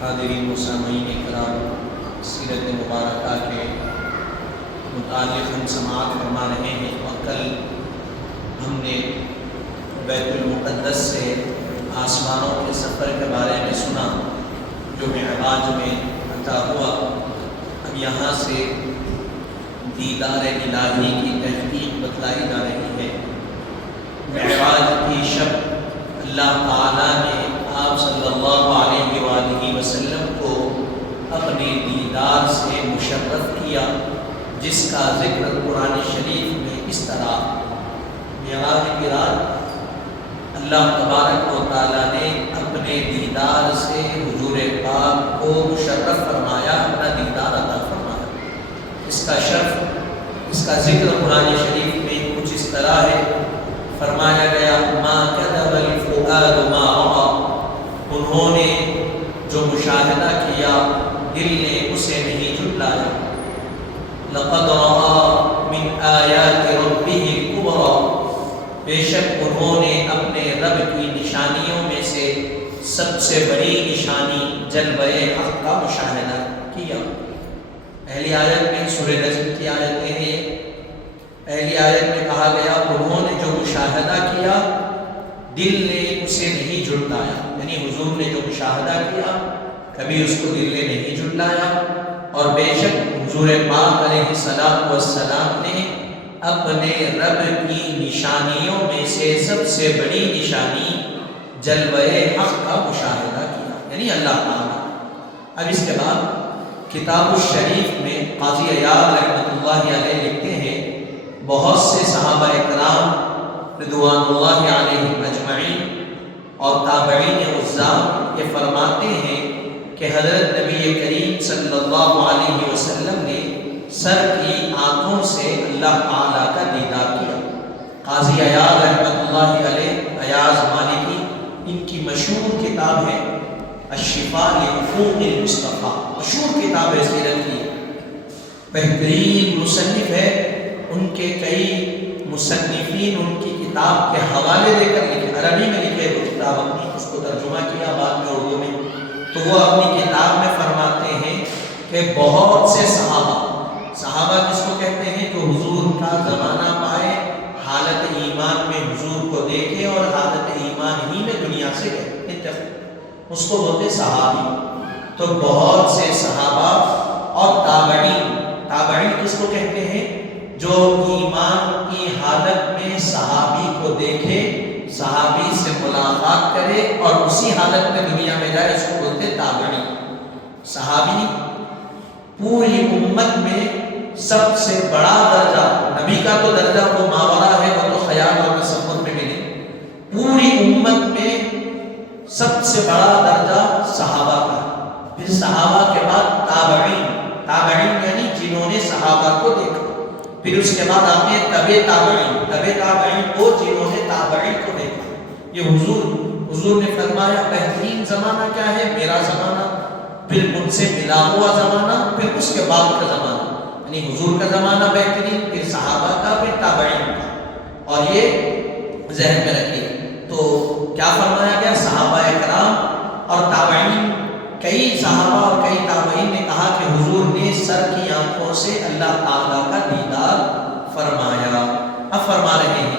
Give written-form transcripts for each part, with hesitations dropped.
حاضرین و سامعین کرام، سیرت مبارکہ کے متعلق ہم سماعت فرما رہے ہیں، اور کل ہم نے بیت المقدس سے آسمانوں کے سفر کے بارے میں سنا جو معراج میں عطا ہوا۔ اب یہاں سے دیدار الہی کی تحقیق بتلائی جا رہی ہے۔ معراج کی شب اللہ تعالیٰ نے آپ صلی اللہ علیہ وآلہ وسلم کو اپنے دیدار سے مشرف کیا، جس کا ذکر قرآن شریف میں اس طرح: معراج کی رات اللہ تبارک و تعالیٰ نے اپنے دیدار سے حضور پاک کو مشرف فرمایا، اپنا دیدار عطا فرمایا۔ اس کا شرف، اس کا ذکر قرآن شریف میں کچھ اس طرح ہے، فرمایا گیا: ما کذب الفؤاد ما رأى، انہوں نے جو مشاہدہ کیا دل نے اسے نہیں جھٹلایا۔ لقد رأى من آیات ربه الکبریٰ، بے شک انہوں نے اپنے رب کی نشانیوں میں سے سب سے بڑی نشانی جلوہ حق کا مشاہدہ کیا۔ پہلی آیت میں سورہ نجم کی آیتیں ہیں۔ پہلی آیت میں کہا گیا انہوں نے جو مشاہدہ کیا دل نے اسے نہیں جھٹلایا، یعنی حضور نے جو مشاہدہ کیا کبھی اس کو دل نے نہیں جھٹلایا۔ اور بے شک حضور پاک علیہ السلام نے اپنے رب کی نشانیوں میں سے سب سے بڑی نشانی جلوہ حق کا مشاہدہ کیا، یعنی اللہ تعالیٰ۔ اب اس کے بعد کتاب الشریف میں قاضی عیاض رحمۃ اللہ علیہ لکھتے ہیں، بہت سے صحابہ کرام رضوان اللہ علیہم اجمعین اور تابعین عظام یہ فرماتے ہیں کہ حضرت نبی کریم صلی اللہ علیہ وسلم نے سر کی آنکھوں سے اللہ تعالیٰ کا دیدار کیا۔ قاضی عیاض رحمۃ اللہ علیہ، عیاض مالکی، ان کی مشہور کتاب ہے الشفاء لحقوق المصطفیٰ، مشہور کتاب ہے سیرت کی، بہترین مصنف ہے۔ ان کے کئی مصنفین ان کی کتاب کے حوالے دے کر لکھے، عربی میں لکھے وہ کتاب، اپنی اس کو ترجمہ کیا بعد میں اردو میں، تو وہ اپنی کتاب میں فرماتے ہیں کہ بہت سے صحابہ کس کو کہتے ہیں؟ جو حضور کا زمانہ پائے، حالت ایمان میں حضور کو دیکھے اور حالت ایمان ہی میں دنیا سے گئے، اس کو بولتے صحابی۔ تو بہت سے صحابہ اور تابعین کس کو کہتے ہیں؟ جو ایمان کی حالت میں صحابی کو دیکھے، صحابی سے ملاقات کرے اور اسی حالت میں دنیا میں جائے، اس کو بولتے تابعی۔ صحابی پوری امت میں سب سے بڑا درجہ، نبی کا تو درجہ وہ ماورا ہے، وہ تو خیال اور تصور میں ملے، پوری امت میں سب سے بڑا درجہ صحابہ کا، پھر صحابہ کے بعد تابعین یعنی جنہوں نے صحابہ کو دیکھا، پھر اس کے بعد آتے ہیں تابعین کو جنہوں نے تابعین کو دیکھا۔ یہ حضور نے فرمایا بہترین زمانہ کیا ہے؟ میرا زمانہ، پھر مجھ سے ملا ہوا زمانہ، پھر اس کے بعد کا زمانہ، یعنی حضور کا زمانہ بہترین، پھر صحابہ کا، پھر تابعین کا، اور یہ ذہن میں رکھیے۔ تو کیا فرمایا گیا؟ صحابہ کرام اور تابعین، کئی صحابہ اور کئی تابعین نے کہا کہ حضور نے سر کی آنکھوں سے اللہ تعالیٰ کا دیدار فرمایا۔ اب فرما رہے ہیں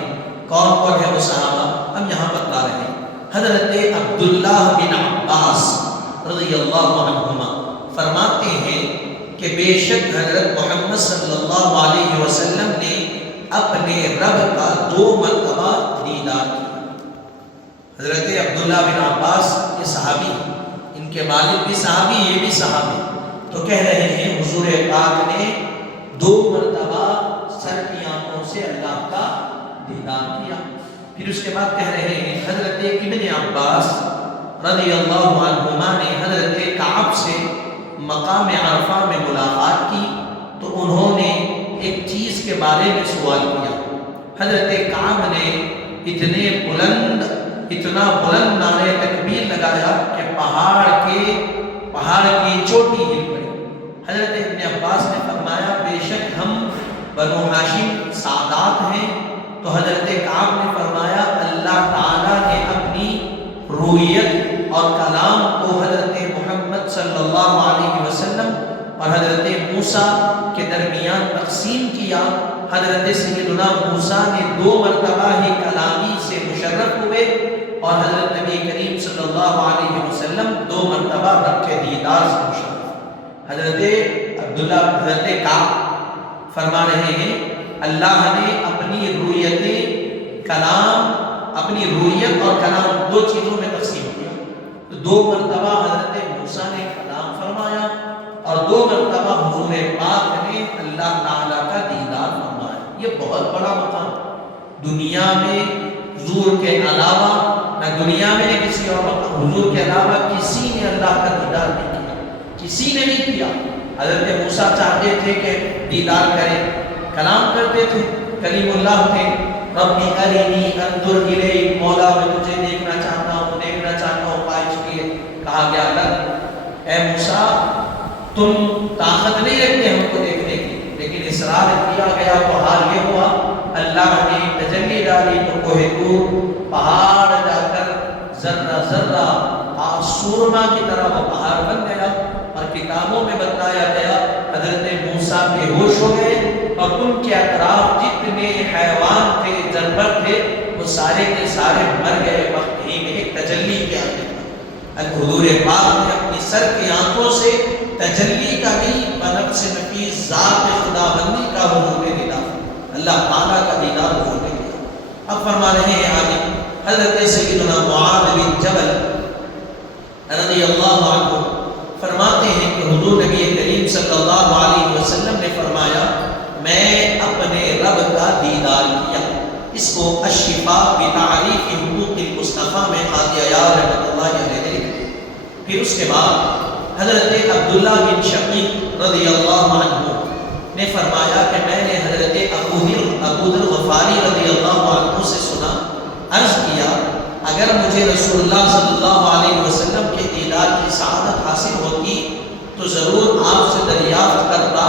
کون ہے وہ صحابہ، ہم یہاں بتلا رہے ہیں۔ حضرت عبداللہ بن عباس رضی اللہ عنہما فرماتے ہیں کہ بے شک حضرت محمد صلی اللہ علیہ وسلم نے اپنے رب کا 2 مرتبہ دیدار کیا۔ حضرت عبداللہ بن عباس یہ صحابی، ان کے والد بھی صحابی، یہ بھی صحابی، تو کہہ رہے ہیں حضور پاک نے 2 مرتبہ سر کی آنکھوں سے اللہ کا دیدار کیا۔ پھر اس کے بعد کہہ رہے ہیں حضرت ابن عباس رضی اللہ عنہما نے حضرت کعب سے مقام عرفہ میں ملاقات کی، تو انہوں نے ایک چیز کے بارے میں سوال کیا۔ حضرت کعب نے اتنا بلند نعرہ تکبیر لگایا کہ پہاڑ کی چوٹی ہل پڑی۔ حضرت ابن عباس نے فرمایا بے شک ہم بنو ہاشم سادات ہیں، تو حضرت کعب نے فرمایا اللہ تعالیٰ نے اپنی رویت اور کلام کو حضرت محمد صلی اللہ علیہ وسلم اور حضرت موسیٰ کے درمیان تقسیم کیا، حضرت سیدنا موسیٰ نے 2 مرتبہ ہی کلامی سے مشرف ہوئے اور حضرت نبی کریم صلی اللہ علیہ وسلم 2 مرتبہ رب کے دیدار سے مشرف۔ حضرت کعب فرما رہے ہیں اللہ نے اپنی رویت اور کلام 2 چیزوں میں تقسیم کیا، تو 2 مرتبہ حضرت موسیٰ نے کلام فرمایا اور 2 مرتبہ حضور پاک نے اللہ تعالیٰ کا دیدار فرمایا۔ یہ بہت بڑا مقام، دنیا میں حضور کے علاوہ نہ دنیا میں نہ کسی اور مقام، حضور کے علاوہ کسی نے اللہ کا دیدار نہیں کیا، کسی نے نہیں کیا۔ حضرت موسیٰ چاہتے تھے کہ دیدار کریں، کلام کرتے تھے، کلیم اللہ تھے، ربی ارینی انظر الیک، مولا میں تجھے دیکھنا چاہتا ہوں، پائش کیے، کہا گیا اللہ اے موسیٰ تم طاقت نہیں رکھتے ہم کو دیکھنے کی، لیکن اصرار کیا گیا تو حال یہ ہوا اللہ نے تجلی ڈالی تو کوہ طور پہاڑ جا کر ذرہ ذرہ سورما کی طرح وہ پہاڑ بن گیا، اور کتابوں میں بتایا گیا حضرت موسیٰ بے ہوش ہو گئے اور ان کے اطراف جتنے حیوان تھے، جانور تھے، وہ سارے کے سارے مر گئے وقت ہی میں ایک تجلی کے آگے۔ حضور پاک نے اپنی سر کی آنکھوں سے تجلی کا بھی بنفس نفیس ذات خدا بندی کا حضور نے دیدار، اللہ تعالیٰ کا دیدار حضور نے دیا۔ اب فرما رہے ہیں آگے حضرت سیدنا معاذ بن جبل رضی اللہ عنہ فرماتے ہیں کہ حضور نبی کریم صلی اللہ علیہ وسلم نے فرمایا میں اپنے رب کا دیدار کیا۔ اس کو الشفاء بتعریف حقوق المصطفیٰ میں قاضی عیاض رحمۃ اللہ علیہ نے لکھا۔ پھر اس کے بعد حضرت عبداللہ بن شقیق رضی اللہ عنہ نے فرمایا کہ میں نے حضرت ابو ذر غفاری رضی اللہ عنہ سے سنا، عرض کیا اگر مجھے رسول اللہ صلی اللہ علیہ وسلم کے دیدار کی سعادت حاصل ہوتی تو ضرور آپ سے دریافت کرتا۔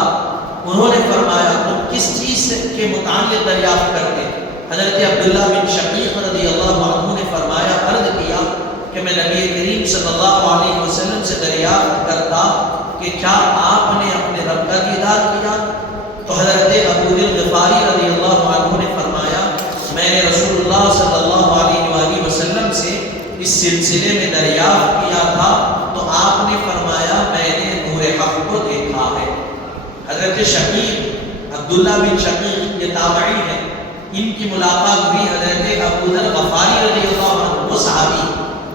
انہوں نے فرمایا تم کس چیز کے متعلق دریافت کرتے؟ حضرت عبداللہ بن شقیق رضی اللہ عنہ نے فرمایا عرض کیا کہ میں نبی کریم صلی اللہ علیہ وسلم سے دریافت کرتا کہ کیا آپ نے اپنے رب کا دیدار کیا؟ تو حضرت ابو ذر غفاری رضی اللہ عنہ نے فرمایا میں نے رسول اللہ صلی اللہ علیہ وآلہ وسلم سے اس سلسلے میں دریافت کیا تھا تو آپ نے فرمایا میں نے نور حق کو دیکھا ہے۔ حضرت شقیق عبداللہ بن شقیق یہ تابعی ہے، ان کی ملاقات ہوئی حضرت ابو ذر غفاری رضی اللہ عنہ، وہ صحابی۔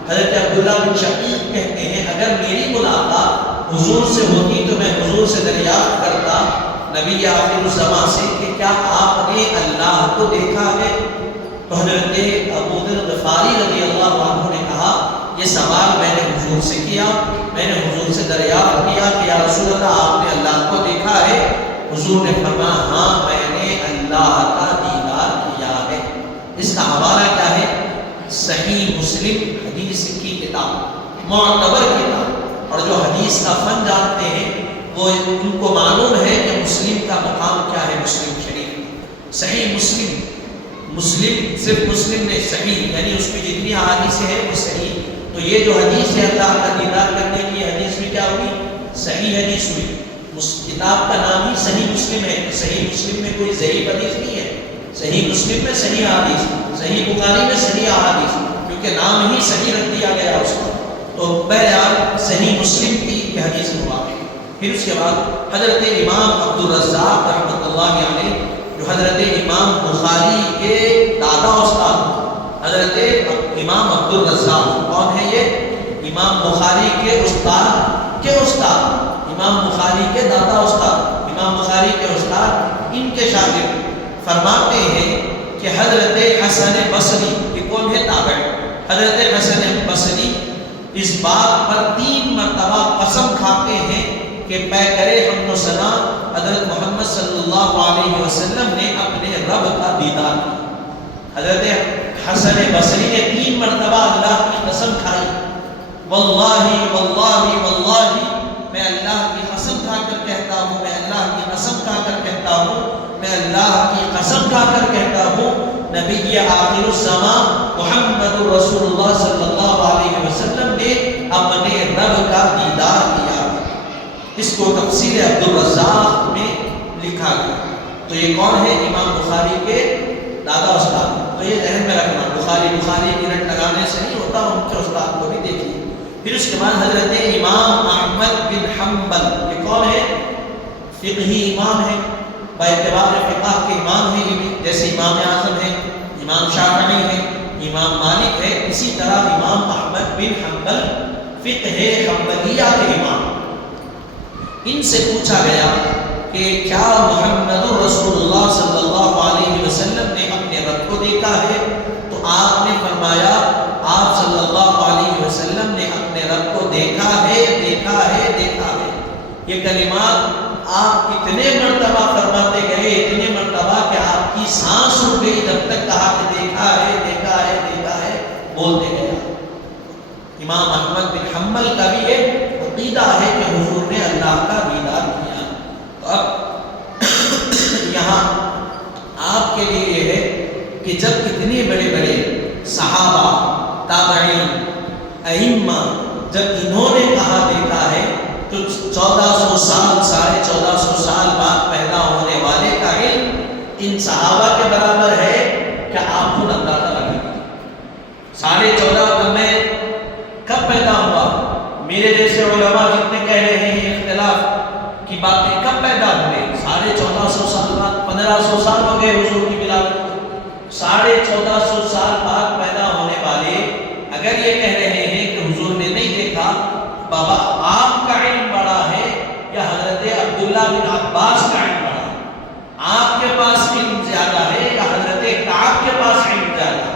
حضرت عبداللہ بن شقیق کہتے ہیں اگر میری ملاقات حضور سے ہوتی تو میں حضور سے دریافت کرتا نبی آخر الزمان سے کہ کیا آپ نے اللہ کو دیکھا ہے؟ تو حضرت ابو ذر غفاری رضی اللہ عنہ نے کہا یہ سوال میں نے حضور سے کیا، میں نے حضور سے دریافت کیا کہ یا رسول اللہ آپ نے اللہ کو دیکھا ہے؟ حضور نے فرمایا ہاں میں نے اللہ کا دیدار کیا ہے۔ اس کا حوالہ کیا ہے؟ صحیح مسلم حدیث کی کتاب، معتبر کتاب، اور جو حدیث کا فن جانتے ہیں وہ ان کو معلوم ہے کہ مسلم کا مقام کیا ہے۔ مسلم شریف صحیح مسلم صرف مسلم نے صحیح یعنی اس کی جتنی احادیث ہیں وہ صحیح، تو یہ جو حدیث ہے اللہ کا دیدار کرنے کی حدیث میں کیا ہوئی؟ صحیح حدیث ہوئی۔ اس کتاب کا نام ہی صحیح مسلم ہے، صحیح مسلم میں کوئی ضعیف حدیث نہیں ہے، صحیح مسلم میں صحیح حدیث، صحیح بخاری میں صحیح احادیث، کیونکہ نام ہی صحیح رکھ دیا گیا اس کو، تو بہرحال صحیح مسلم کی حدیث ہوا ہے۔ پھر اس کے بعد حضرت امام عبدالرزاق رحمۃ اللہ علیہ جو حضرت امام بخاری کے دادا استاد، حضرت امام عبدالرزاق کون ہے؟ یہ امام بخاری کے استاد امام بخاری کے دادا استاد، امام بخاری کے استاد، ان کے شاگرد فرماتے ہیں کہ حضرت حسن بصری، یہ کون ہے؟ تابعی۔ حضرت حسن بصری اس بات پر 3 مرتبہ قسم کھاتے ہیں کہ پیکر حمد و ثنا حضرت محمد صلی اللہ علیہ وسلم نے اپنے رب کا دیدار کیا۔ حضرت حسن بصری نے 3 مرتبہ اللہ کی قسم کھائی، واللہ واللہ واللہ، میں اللہ کی قسم کھا کر کہتا ہوں، میں اللہ کی قسم کھا کر کہتا ہوں، میں اللہ کی قسم کھا کر کہتا ہوں، نبی آخر الزمان محمد رسول اللہ صلی اللہ علیہ وسلم نے اپنے رب کا دیدار کیا اس کو تفسیر عبدالرزاق میں لکھا گیا۔ تو یہ کون ہے؟ امام بخاری کے دادا استاد۔ تو یہ ذہن میں رکھنا، بخاری کی رٹ لگانے سے نہیں ہوتا، ان کے استاد کو بھی دیکھیے۔ پھر اس کے بعد حضرت امام احمد بن حنبل، یہ کون ہے؟ فقہی امام ہے، با اعتبار فقہ کے امام ہیں، یہ بھی جیسے امام اعظم ہے، امام شافعی ہے، امام مالک ہے، اسی طرح امام احمد بن حنبل فقہ حنبلیہ کے امام۔ ان سے پوچھا گیا کہ کیا محمد رسول اللہ صلی اللہ علیہ وسلم نے اپنے رب کو دیکھا ہے؟ تو آپ نے فرمایا آپ صلی اللہ علیہ وسلم نے اپنے رب کو دیکھا ہے، دیکھا ہے، دیکھا ہے۔ یہ کلمات آپ اتنے مرتبہ فرماتے گئے، اتنے مرتبہ کہ آپ کی سانس رک گئی جب تک کہا کہ دیکھا ہے، دیکھا ہے، دیکھا ہے، بولتے گیا۔ امام احمد بن حنبل کا بھی یہ عقیدہ ہے کہ حضور نے اللہ کا دیدار کیا۔ تو اب یہاں آپ کے لیے یہ ہے کہ جب اتنے بڑے بڑے صحابہ، تابعین، ائمہ جب انہوں نے کہا دیکھا ہے، تو 1400 سال، 1450 سال بعد پیدا ہونے والے کا علم ان صحابہ کے برابر ہے کہ آپ خود اندازہ لگائیں۔ 1450 میں کب پیدا ہوا؟ میرے جیسے علماء جتنے کہہ رہے ہیں اختلاف کی باتیں کب پیدا ہوئے؟ 1450 سال بعد، 1500 سال ہو گئے حضور کی ولادت کو۔ 1450 سال بعد پیدا ہونے والے اگر یہ کہہ رہے ہیں کہ حضور نے نہیں دیکھا، بابا آپ کا علم بڑا ہے یا حضرت عبداللہ بن عباس کا علم بڑا ہے؟ آپ کے پاس علم زیادہ ہے یا حضرت کعب کے پاس علم زیادہ؟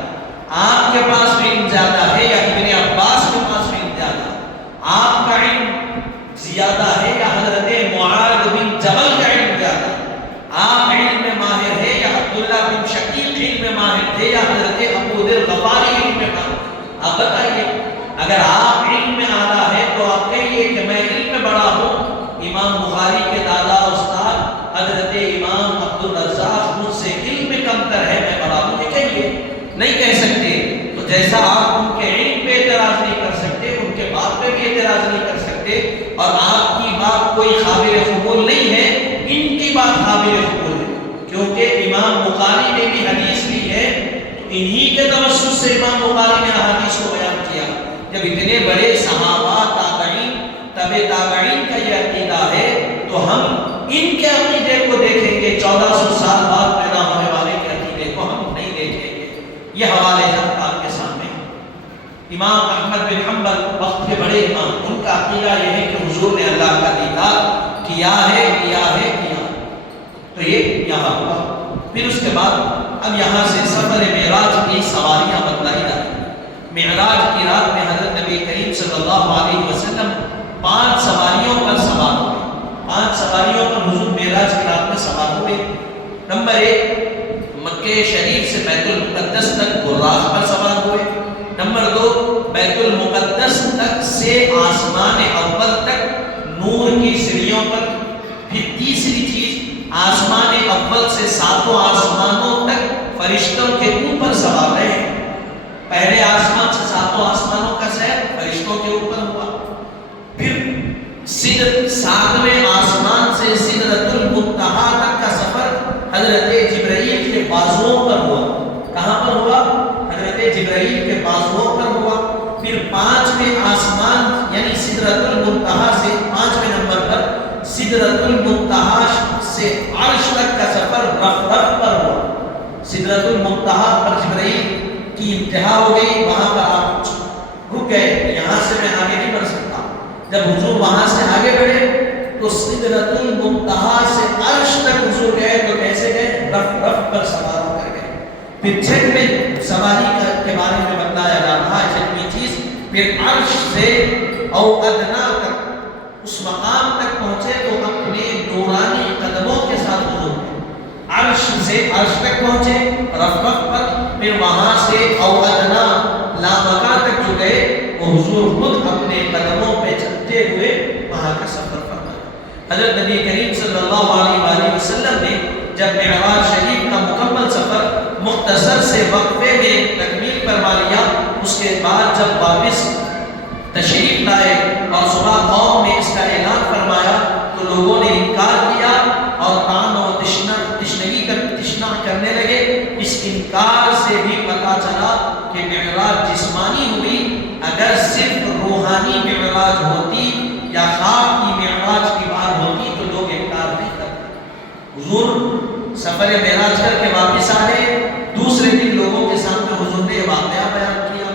آپ کے پاس علم زیادہ ہے یا ابن عباس کے پاس علم زیادہ؟ آپ کا علم زیادہ ہے یا حضرت معاذ بن جبل کا علم زیادہ؟ آپ علم میں ماہر ہے یا عبداللہ بن شقیق علم میں ماہر تھے یا حضرت ابو ذر غفاری علم میں ماہر؟ آپ بتائیے، اگر آپ علم میں اعلیٰ ہے تو آپ کہیے کہ میں علم میں بڑا ہوں۔ امام بخاری کے دادا استاد حضرت امام عبدالرزاق مجھ سے علم میں کمتر ہے، میں بڑا ہوں، یہ کہیے، نہیں کہہ سکتے۔ تو جیسا آپ ان کے علم پہ اعتراض نہیں کر سکتے، ان کے بات پہ بھی اعتراض نہیں کر سکتے، اور آپ کی بات کوئی قابل قبول نہیں ہے، ان کی بات قابل قبول ہے، کیونکہ امام بخاری نے بھی حدیث لی ہے، تو انہی کے توسط سے امام بخاری نے حدیث کو بیان کیا۔ جب اتنے بڑے صحابہ، تابعین، تبع تابعین کا یہ عقیدہ ہے، تو ہم ان کے عقیدے کو دیکھیں گے، 1400 سال بعد پیدا ہونے والے کے عقیدے کو ہم نہیں دیکھیں گے۔ یہ حوالے جات آپ کے سامنے۔ امام احمد بن حنبل وقت کے بڑے امام، ان کا عقیدہ یہ ہے کہ حضور نے اللہ کا دیدار کیا ہے، کیا ہے، کیا۔ تو یہ یہاں ہوا۔ پھر اس کے بعد اب یہاں سے سفر معراج کی سواریاں بتلائی جاتی ہیں۔ معراج کی رات میں حضرت نبی کریم صلی اللہ علیہ وسلم 5 سواریوں پر سوار ہوئے۔ 5 سواریوں پر حضور معراج کی رات میں سوار ہوئے۔ نمبر 1، مکہ شریف سے بیت المقدس تک براق پر سوار ہوئے۔ نمبر 2، بیت المقدس تک سے آسمان اول تک نور کی سیڑھیوں پر۔ پھر تیسری چیز، آسمان اول سے 7 آسمانوں تک فرشتوں کے اوپر سوار رہے۔ پہلے آسمان سے 7 آسمانوں کا سیر فرشتوں کے اوپر ہوا۔ پھر 7ویں آسمان سے سدرۃ المنتہا تک کا سفر حضرت جبرائیل کے بازوؤں پر ہوا۔ کہاں پر ہوا؟ حضرت جبرائیل کے بازوؤں پر ہوا۔ پھر 5ویں آسمان یعنی سدرۃ المنتہا سے 5ویں نمبر پر سدرۃ المنتہا سے عرش تک کا سفر رف پر ہوا۔ سدرۃ المنتہا پر جبرائیل کی انتہا ہو گئی، وہاں پر آپ رک گئے، یہاں سے میں آگے نہیں بڑھ سکتا۔ جب حضور وہاں سے آگے بڑھے تو سدرۃ المنتہا سے عرش تک حضور گئے، تو کیسے گئے؟ رف پر سوار ہو کر گئے۔ پھر 6ویں سواری کے بارے میں بتایا جا رہا ہے، 6ویں چیز، پھر عرش سے او ادنا تک اس مقام تک پہنچے تو اپنے نورانی قدموں کے ساتھ حضور عرش سے عرش تک پہنچے رف پر، پھر وہاں سے او ادنا لامکان تک جو گئے، وہ حضور خود اپنے قدموں پہ چلتے ہوئے وہاں کا سفر فرمایا۔ حضرت نبی کریم صلی اللہ علیہ وآلہ وسلم نے جب معراج شریف کا مکمل سفر مختصر سے وقفے میں تکمیل فرما لیا، اس کے بعد جب واپس تشریف لائے اور صبح قوم نے اس کا اعلان فرمایا معراج ہوتی یا خواب کی معراج کی بات ہوتی تو لوگ انکار نہیں کرتے۔ حضور سفر معراج کر کے واپس آئے، دوسرے دن لوگوں کے سامنے حضور نے واقعہ بیان کیا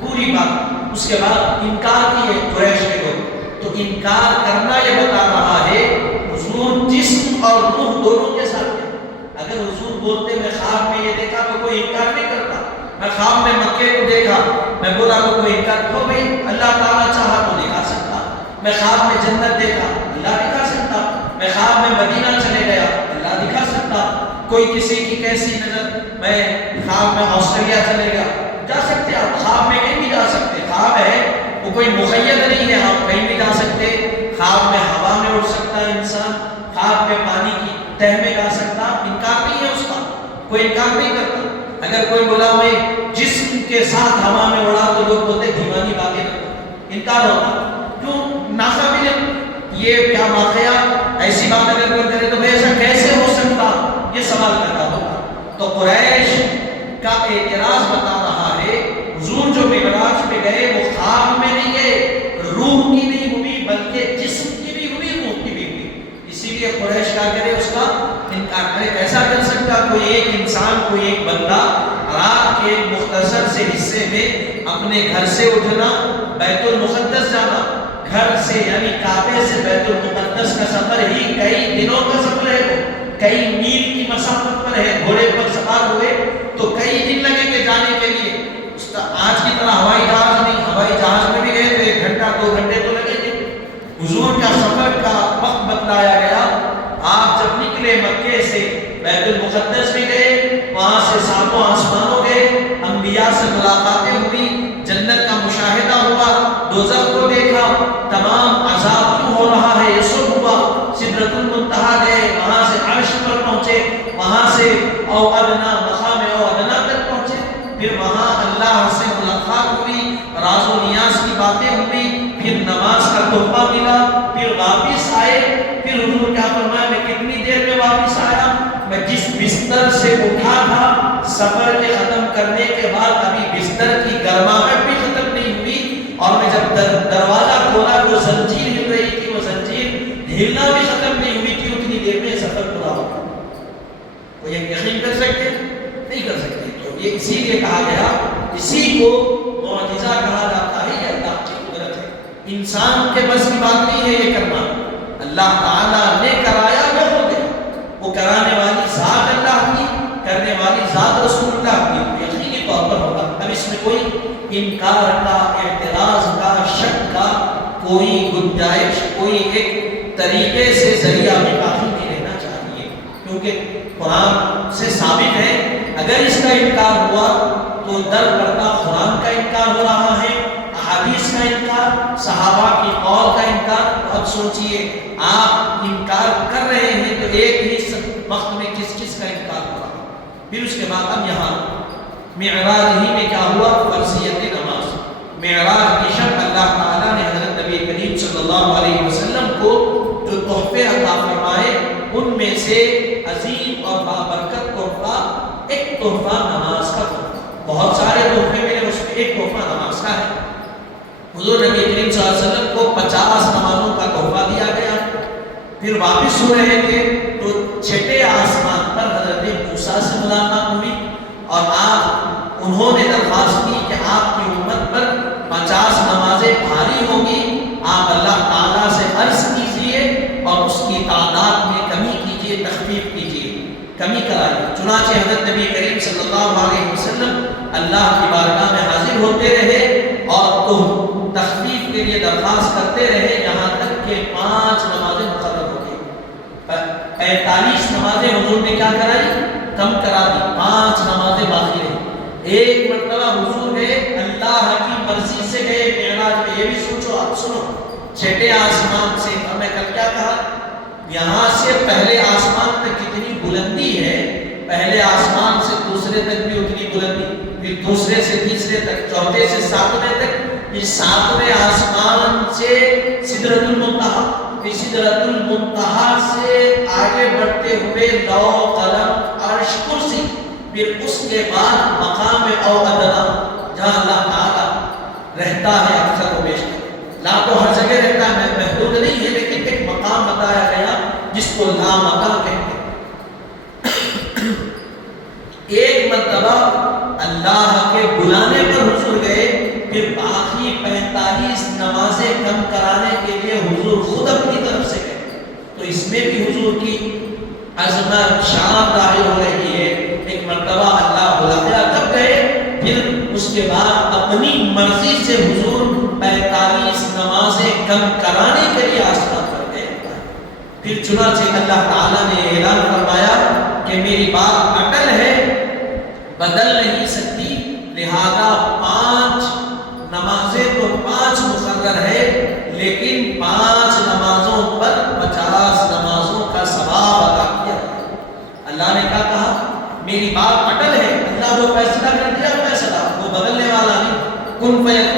پوری بات، اس کے بعد انکار کیے قریش کے لوگ۔ تو انکار کرنا یہ بتا رہا ہے حضور جسم اور روح دونوں کے ساتھ ہیں۔ اگر حضور بولتے میں خواب میں یہ دیکھا تو کوئی انکار نہیں کرتا، میں خواب میں مکے کو دیکھا میں بولا تو کوئی انکار ہو گئی، اللہ تعالیٰ چاہا تو دکھا سکتا، میں خواب میں جنت دیکھا اللہ دکھا سکتا، میں خواب میں مدینہ چلے گیا اللہ دکھا سکتا، کوئی کسی کی کیسی نظر، میں خواب میں آسٹریلیا چلے گیا جا سکتے، آپ خواب میں کہیں بھی جا سکتے، خواب ہے وہ کوئی مقید نہیں ہے، آپ کہیں بھی جا سکتے، خواب میں ہوا میں اڑ سکتا ہے انسان، خواب میں پانی کی تہ میں جا سکتا، انکار نہیں ہے اس کا، کوئی انکار نہیں کرتا۔ اگر کوئی بولا میں جسم کے ساتھ ہوا میں اڑا تو لوگ بولتے دیوانی باتیں کرتے، انکار ہوتا، کیوں ناقابل یہ کیا واقعہ، ایسی بات اگر کوئی کرے تو ایسا کیسے ہو سکتا، یہ سوال پیدا ہوگا۔ تو قریش کا اعتراض بتا رہا ہے حضور جو معراج پہ گئے وہ خواب میں نہیں گئے، روح کی نہیں ہوئی بلکہ جسم کی بھی ہوئی روح کی بھی ہوئی، اسی لیے قریش کیا کرے اس کا انکار کرے۔ ایسا کر سکتا کوئی ایک انسان، کوئی ایک بندہ رات کے مختصر سے حصے میں اپنے گھر سے اٹھنا، بیت المقدس جانا، گھر سے یعنی کعبے سے بیت المقدس کا سفر ہی کئی دنوں کا سفر ہے، وہ کئی میل کی مسافت پر ہے، گھوڑے پر سوار ہوئے تو کئی دن لگیں گے جانے کے لیے، آج کی طرح ہوائی جہاز نہیں، ہوائی جہاز میں بھی گئے تو 1 گھنٹہ 2 گھنٹے تو لگیں گے۔ حضور کا سفر کا وقت بتلایا گیا، آپ جب نکلے مکے سے بیت المقدس بھی گئے، وہاں سے 7 آسمانوں گئے، انبیاء سے ملاقاتیں ہوئی، جنت کا مشاہدہ ہوا، دوزخ کو دیکھا، تمام عذاب کیوں ہو رہا ہے یہ سب ہوا، سدرۃ المنتہا گئے، وہاں سے عرش پر پہنچے، وہاں سے او ادنا مقام او ادنا تک پہنچے، پھر وہاں اللہ سے ملاقات ہوئی، راز و نیاز کی باتیں ہوئی، پھر نماز کا تحفہ ملا، پھر واپس آئے، پھر حضور کیا فرمایا میں کتنی دیر میں واپس آیا، میں جس بستر سے اٹھا تھا سفر کے ختم کرنے کے بعد ابھی بستر کی گرماہٹ بھی ختم نہیں ہوئی، اور میں جب دروازہ کھولا وہ زنجیر ہل رہی تھی، وہ زنجیر ہلنا بھی ختم نہیں ہوئی تھی، اتنی دیر میں سفر پورا ہو گیا۔ وہ یہ یقین کر سکتے نہیں کر سکتے، تو یہ اسی لیے کہا گیا، اسی کو معجزہ کہا جاتا ہے، یہ اللہ کی قدرت ہے، انسان کے بس کی بات نہیں ہے یہ کرنا، اللہ تعالیٰ نے کرایا وہ ہو گیا، وہ کرانے والی ذات اللہ کی، کرنے والی ذات رسول اللہ کی، یقینی طور پر ہوگا۔ اب اس میں کوئی انکار کا، اعتراض کا، شک کا کوئی گنجائش، کوئی ایک طریقے سے ذریعہ بھی باقی نہیں رہنا چاہیے، کیونکہ قرآن سے ثابت ہے اگر اس کا انکار ہوا تو در پردہ قرآن کا انکار ہو رہا ہے، احادیث کا انکار، صحابہ کی قول کا انکار۔ اب سوچئے آپ انکار کر رہے ہیں تو ایک ہی وقت میں کس کس کا انکار ہو رہا ہے۔ پھر اس کے بعد اب یہاں معراج ہی میں کیا ہوا، فرضیت نماز، معراج کی شب اللہ تعالیٰ نے حضرت نبی کریم صلی اللہ علیہ وسلم کو جو تحفے عطا فرمائے ان میں سے عظیم اور بابرکت تحفہ ایک تحفہ نماز کا تحفہ، بہت سارے تحفے ملے اس میں ایک تحفہ نماز کا ہے۔ حضور نبی کریم صلی اللہ علیہ وسلم کو 50 نمازوں کا تحفہ دیا گیا، پھر واپس ہو رہے تھے تو 6 آسمان پر حضرت موسیٰ سے ملاقات ہوئی اور آپ انہوں نے درخواست کی کہ آپ کی امت پر 50 نمازیں بھاری ہوگی، آپ اللہ تعالیٰ سے عرض کیجئے اور اس کی تعداد میں کمی کیجئے، تخفیف کیجئے، کمی کرائیے۔ چنانچہ حضرت نبی کریم صلی اللہ علیہ وسلم اللہ کی بارگاہ میں حاضر ہوتے رہے اور تخفیف کے لیے درخواست کرتے رہے، یہاں تک کہ 5 نمازیں مقرر ہو گئی۔ 45 نمازیں حضور نے کیا کرائی، کم کرا دی، 5 نمازیں باقی رہی۔ ایک مرتبہ حضور گئے، اللہ کی مرضی سے گئے معراج میں، یہ بھی سوچو آپ، سنو، 6 آسمان سے، اور میں کل کیا کہا، یہاں سے پہلے آسمان تک کتنی بلندی ہے، پہلے آسمان سے دوسرے تک بھی اتنی بلندی، پھر دوسرے سے تیسرے تک، چوتھے سے 7ویں تک، پھر 7ویں آسمان سے سدرۃ المنتہا، پھر سدرۃ المنتہا سے آگے بڑھتے ہوئے لوح قلم عرش کرسی، پھر اس کے بعد مقام او ادنا جہاں اللہ تعالیٰ رہتا ہے اکثر و بیشتر، لا تو ہر جگہ رہتا ہے، محدود نہیں ہے، لیکن ایک مقام بتایا گیا جس کو لامکان کہتے ہیں۔ ایک مرتبہ اللہ کے بلانے پر حضور گئے، پھر باقی 45 نمازیں کم کرانے کے لیے حضور خود اپنی طرف سے گئے۔ تو اس میں بھی حضور کی عظمت شان ظاہر ہو رہی ہے۔ ایک مرتبہ اللہ بلایا تب گئے، پھر اس کے بعد اپنی مرضی سے حضور 45 نمازیں کم کرانے کے لیے آسمان پر گئے۔ پھر چنانچہ اللہ تعالیٰ نے اعلان فرمایا کہ میری بات اٹل ہے، بدل نہیں سکتی، لہذا 5 نمازیں تو 5 مقرر ہے، لیکن 5 نمازوں پر 50 نمازوں کا ثواب عطا کیا۔ اللہ نے کیا کہا؟ میری بات اٹل ہے، اللہ جو فیصلہ کر دیا فیصلہ، وہ بدلنے والا نہیں۔ کن فیکون